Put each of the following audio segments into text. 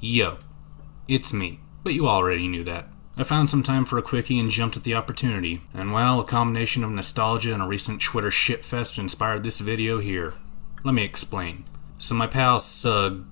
Yo, it's me, but you already knew that. I found some time for a quickie and jumped at the opportunity, and well, a combination of nostalgia and a recent Twitter shitfest inspired this video here. Let me explain. So my pal Slug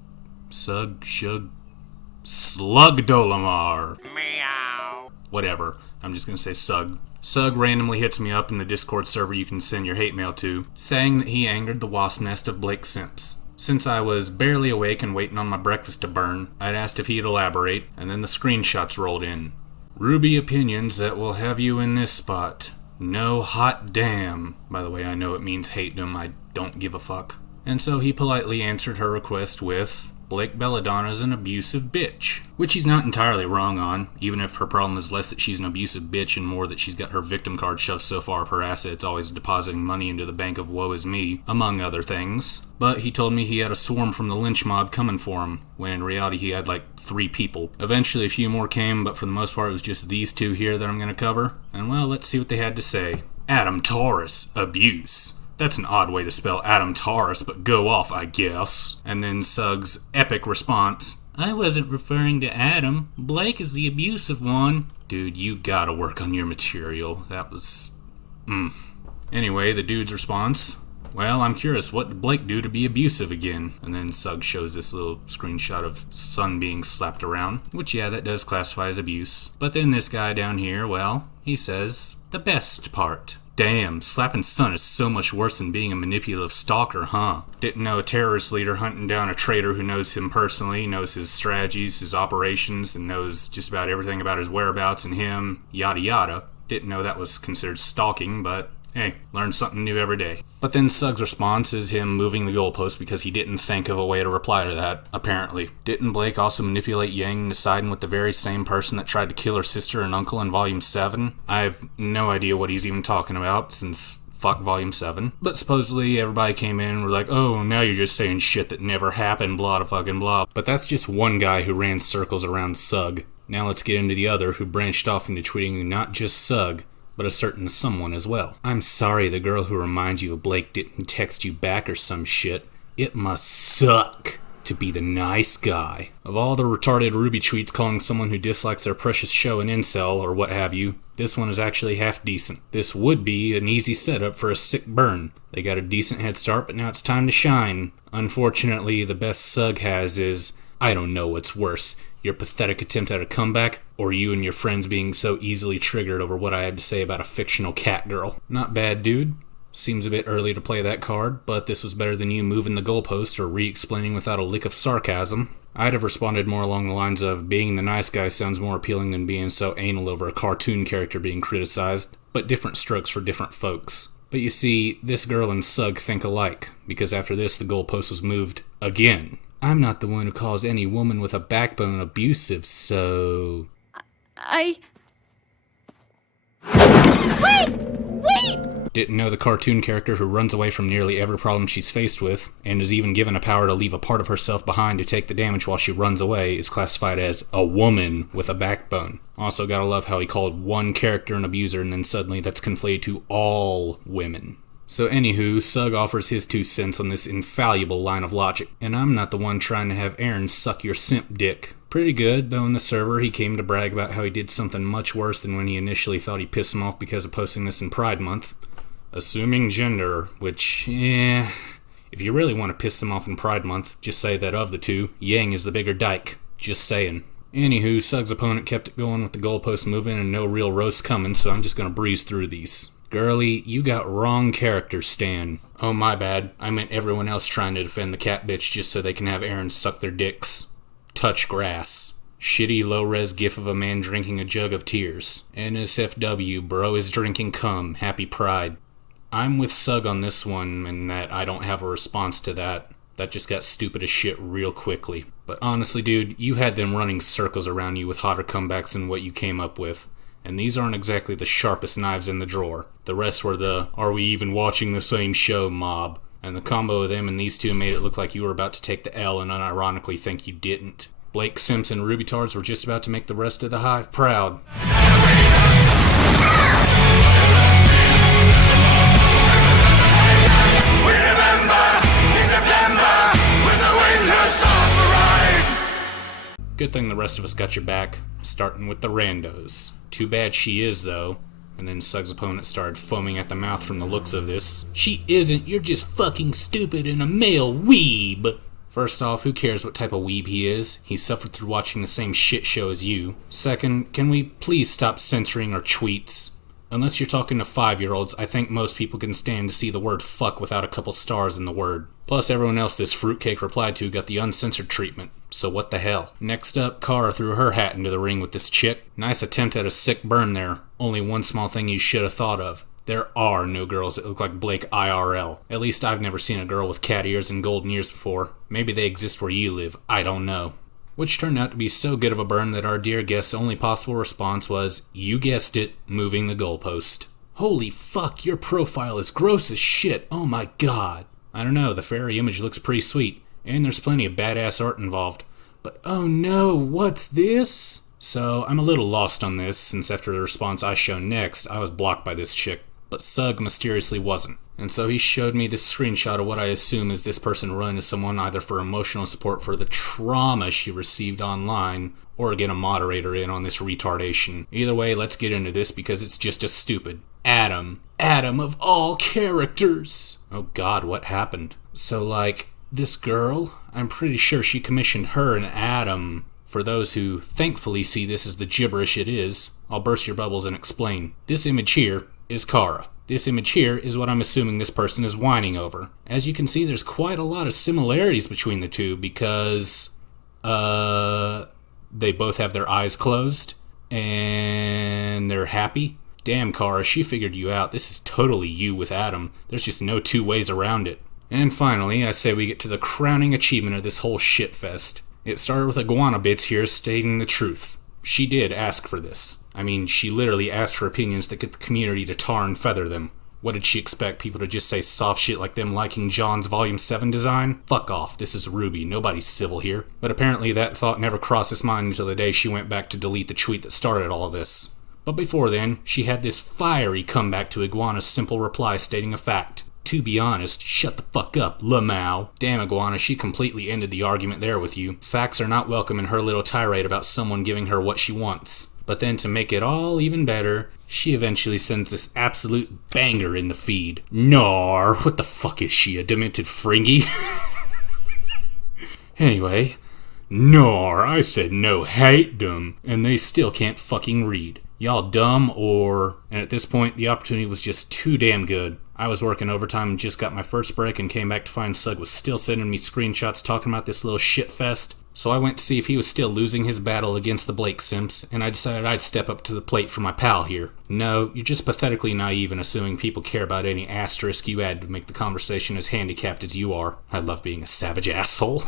Dolomar. Meow. Whatever, I'm just gonna say Sug. Sug randomly hits me up in the Discord server you can send your hate mail to, saying that he angered the wasp nest of Blake Simps. Since I was barely awake and waiting on my breakfast to burn, I'd asked if he'd elaborate, and then the screenshots rolled in. RWBY opinions that will have you in this spot. No hot damn. By the way, I know it means hate them, I don't give a fuck. And so he politely answered her request with, Blake Belladonna's an abusive bitch. Which he's not entirely wrong on, even if her problem is less that she's an abusive bitch and more that she's got her victim card shoved so far up her ass that it's always depositing money into the bank of woe is me, among other things. But he told me he had a swarm from the lynch mob coming for him, when in reality he had like 3 people. Eventually a few more came, but for the most part it was just these 2 here that I'm gonna cover. And well, let's see what they had to say. Adam Taurus, abuse. That's an odd way to spell Adam Taurus, but go off, I guess. And then Sug's epic response, I wasn't referring to Adam. Blake is the abusive one. Dude, you gotta work on your material. That was... Anyway, the dude's response, well, I'm curious, what did Blake do to be abusive again? And then Sug shows this little screenshot of Sun being slapped around, which yeah, that does classify as abuse. But then this guy down here, well, he says, the best part. Damn, slapping Sun is so much worse than being a manipulative stalker, huh? Didn't know a terrorist leader hunting down a traitor who knows him personally, knows his strategies, his operations, and knows just about everything about his whereabouts and him, yada yada. Didn't know that was considered stalking, but hey, learn something new every day. But then Sug's response is him moving the goalpost because he didn't think of a way to reply to that, apparently. Didn't Blake also manipulate Yang into siding with the very same person that tried to kill her sister and uncle in Volume 7? I have no idea what he's even talking about, since fuck Volume 7. But supposedly everybody came in and were like, oh, now you're just saying shit that never happened, blah da fucking blah. But that's just one guy who ran circles around Sug. Now let's get into the other who branched off into tweeting not just Sug, but a certain someone as well. I'm sorry the girl who reminds you of Blake didn't text you back or some shit. It must suck to be the nice guy. Of all the retarded RWBY tweets calling someone who dislikes their precious show an incel or what have you, this one is actually half decent. This would be an easy setup for a sick burn. They got a decent head start, but now it's time to shine. Unfortunately, the best Sug has is, I don't know what's worse. Your pathetic attempt at a comeback, or you and your friends being so easily triggered over what I had to say about a fictional cat girl. Not bad, dude. Seems a bit early to play that card, but this was better than you moving the goalpost or re-explaining without a lick of sarcasm. I'd have responded more along the lines of, being the nice guy sounds more appealing than being so anal over a cartoon character being criticized, but different strokes for different folks. But you see, this girl and Sug think alike, because after this the goalpost was moved again. I'm not the one who calls any woman with a backbone abusive, so... Wait! Didn't know the cartoon character who runs away from nearly every problem she's faced with, and is even given a power to leave a part of herself behind to take the damage while she runs away, is classified as a woman with a backbone. Also gotta love how he called one character an abuser and then suddenly that's conflated to all women. So anywho, Sug offers his 2 cents on this infallible line of logic. And I'm not the one trying to have Aaron suck your simp dick. Pretty good, though in the server he came to brag about how he did something much worse than when he initially thought he pissed him off because of posting this in Pride Month. Assuming gender, which, if you really want to piss them off in Pride Month, just say that of the 2, Yang is the bigger dyke. Just saying. Anywho, Sug's opponent kept it going with the goalpost moving and no real roast coming, so I'm just gonna breeze through these. Girlie, you got wrong character, Stan. Oh, my bad. I meant everyone else trying to defend the cat bitch just so they can have Aaron suck their dicks. Touch grass. Shitty low-res gif of a man drinking a jug of tears. NSFW, bro is drinking cum. Happy Pride. I'm with Sug on this one, and that I don't have a response to that. That just got stupid as shit real quickly. But honestly, dude, you had them running circles around you with hotter comebacks than what you came up with. And these aren't exactly the sharpest knives in the drawer. The rest were the, are we even watching the same show mob? And the combo of them and these 2 made it look like you were about to take the L and unironically think you didn't. Blake Simps and RWBY Tards were just about to make the rest of the hive proud. We remember in September when the Winged Hussars arrived. Good thing the rest of us got your back, starting with the randos. Too bad she is, though. And then Sug's opponent started foaming at the mouth from the looks of this. She isn't, you're just fucking stupid and a male weeb! First off, who cares what type of weeb he is? He suffered through watching the same shit show as you. Second, can we please stop censoring our tweets? Unless you're talking to 5-year-olds, I think most people can stand to see the word fuck without a couple stars in the word. Plus, everyone else this fruitcake replied to got the uncensored treatment. So what the hell? Next up, Kara threw her hat into the ring with this chick. Nice attempt at a sick burn there. Only one small thing you should have thought of. There are no girls that look like Blake IRL. At least I've never seen a girl with cat ears and golden ears before. Maybe they exist where you live. I don't know. Which turned out to be so good of a burn that our dear guest's only possible response was, you guessed it, moving the goalpost. Holy fuck, your profile is gross as shit. Oh my god. I don't know, the fairy image looks pretty sweet. And there's plenty of badass art involved. But oh no, what's this? So, I'm a little lost on this, since after the response I show next, I was blocked by this chick. But Sug mysteriously wasn't. And so he showed me this screenshot of what I assume is this person running to someone either for emotional support for the trauma she received online, or get a moderator in on this retardation. Either way, let's get into this because it's just as stupid. Adam. Adam of all characters! Oh god, what happened? So like, this girl, I'm pretty sure she commissioned her and Adam. For those who thankfully see this as the gibberish it is, I'll burst your bubbles and explain. This image here is Kara. This image here is what I'm assuming this person is whining over. As you can see, there's quite a lot of similarities between the two because, they both have their eyes closed and they're happy. Damn, Kara, she figured you out. This is totally you with Adam. There's just no two ways around it. And finally, I say we get to the crowning achievement of this whole shitfest. It started with Iguana Bits here stating the truth. She did ask for this. I mean, she literally asked for opinions that get the community to tar and feather them. What did she expect? People to just say soft shit like them liking John's Volume 7 design? Fuck off, this is RWBY, nobody's civil here. But apparently that thought never crossed his mind until the day she went back to delete the tweet that started all of this. But before then, she had this fiery comeback to Iguana's simple reply stating a fact. To be honest, shut the fuck up, Lamau. Damn, Iguana, she completely ended the argument there with you. Facts are not welcome in her little tirade about someone giving her what she wants. But then to make it all even better, she eventually sends this absolute banger in the feed. Nar, what the fuck is she, a demented fringy? Anyway, Nar, I said no hate them, and they still can't fucking read. Y'all dumb or... And at this point, the opportunity was just too damn good. I was working overtime and just got my first break and came back to find Sug was still sending me screenshots talking about this little shit fest. So I went to see if he was still losing his battle against the Blake simps, and I decided I'd step up to the plate for my pal here. No, you're just pathetically naive in assuming people care about any asterisk you add to make the conversation as handicapped as you are. I love being a savage asshole.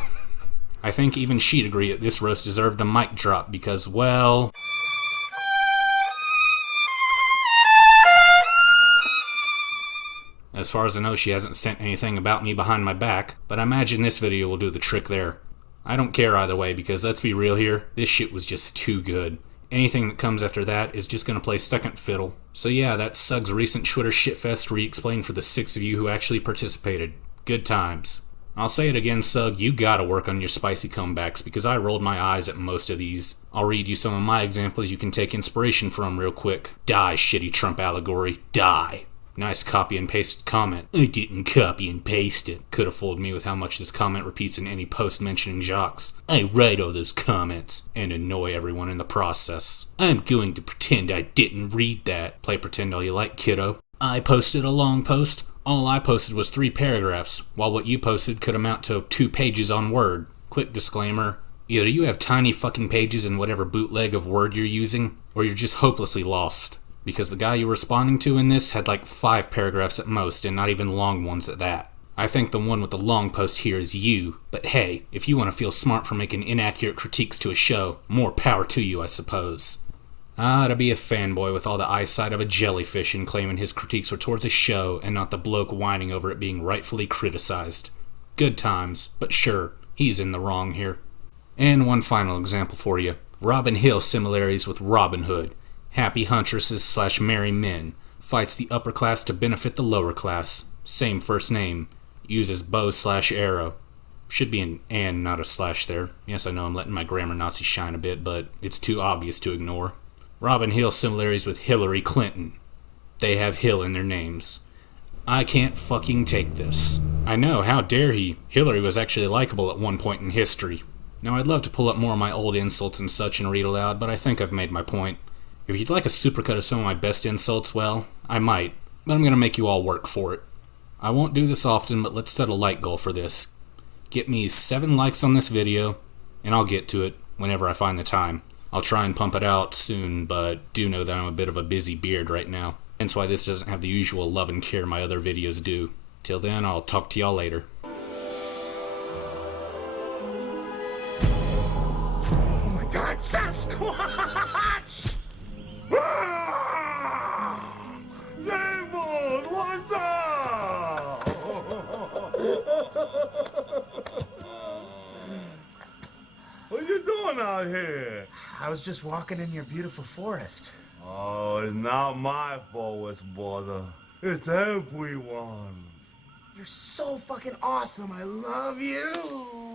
I think even she'd agree that this roast deserved a mic drop because, well... As far as I know, she hasn't sent anything about me behind my back, but I imagine this video will do the trick there. I don't care either way, because let's be real here, this shit was just too good. Anything that comes after that is just gonna play second fiddle. So yeah, that's Sug's recent Twitter shitfest re-explained for the 6 of you who actually participated. Good times. I'll say it again, Sug, you gotta work on your spicy comebacks, because I rolled my eyes at most of these. I'll read you some of my examples you can take inspiration from real quick. Die, shitty Trump allegory. Die. Nice copy and pasted comment. I didn't copy and paste it. Could have fooled me with how much this comment repeats in any post mentioning Jocks. I write all those comments and annoy everyone in the process. I'm going to pretend I didn't read that. Play pretend all you like, kiddo. I posted a long post. All I posted was 3 paragraphs, while what you posted could amount to 2 pages on Word. Quick disclaimer. Either you have tiny fucking pages in whatever bootleg of Word you're using, or you're just hopelessly lost. Because the guy you're responding to in this had like 5 paragraphs at most, and not even long ones at that. I think the one with the long post here is you, but hey, if you want to feel smart for making inaccurate critiques to a show, more power to you, I suppose. To be a fanboy with all the eyesight of a jellyfish and claiming his critiques were towards a show and not the bloke whining over it being rightfully criticized. Good times, but sure, he's in the wrong here. And one final example for you. Robin Hill similarities with Robin Hood. Happy huntresses / merry men. Fights the upper class to benefit the lower class. Same first name. Uses bow / arrow. Should be an and, not a slash there. Yes, I know I'm letting my grammar Nazi shine a bit, but it's too obvious to ignore. Robin Hill similarities with Hillary Clinton. They have Hill in their names. I can't fucking take this. I know, how dare he? Hillary was actually likable at one point in history. Now, I'd love to pull up more of my old insults and such and read aloud, but I think I've made my point. If you'd like a supercut of some of my best insults, well, I might, but I'm gonna make you all work for it. I won't do this often, but let's set a like goal for this. Get me 7 likes on this video, and I'll get to it whenever I find the time. I'll try and pump it out soon, but do know that I'm a bit of a busy beard right now. Hence why this doesn't have the usual love and care my other videos do. Till then, I'll talk to y'all later. Oh my God, Sasquatch! Ah! Neighbors, what's up? What you doing out here? I was just walking in your beautiful forest. Oh, it's not my forest, brother. It's everyone's. You're so fucking awesome. I love you.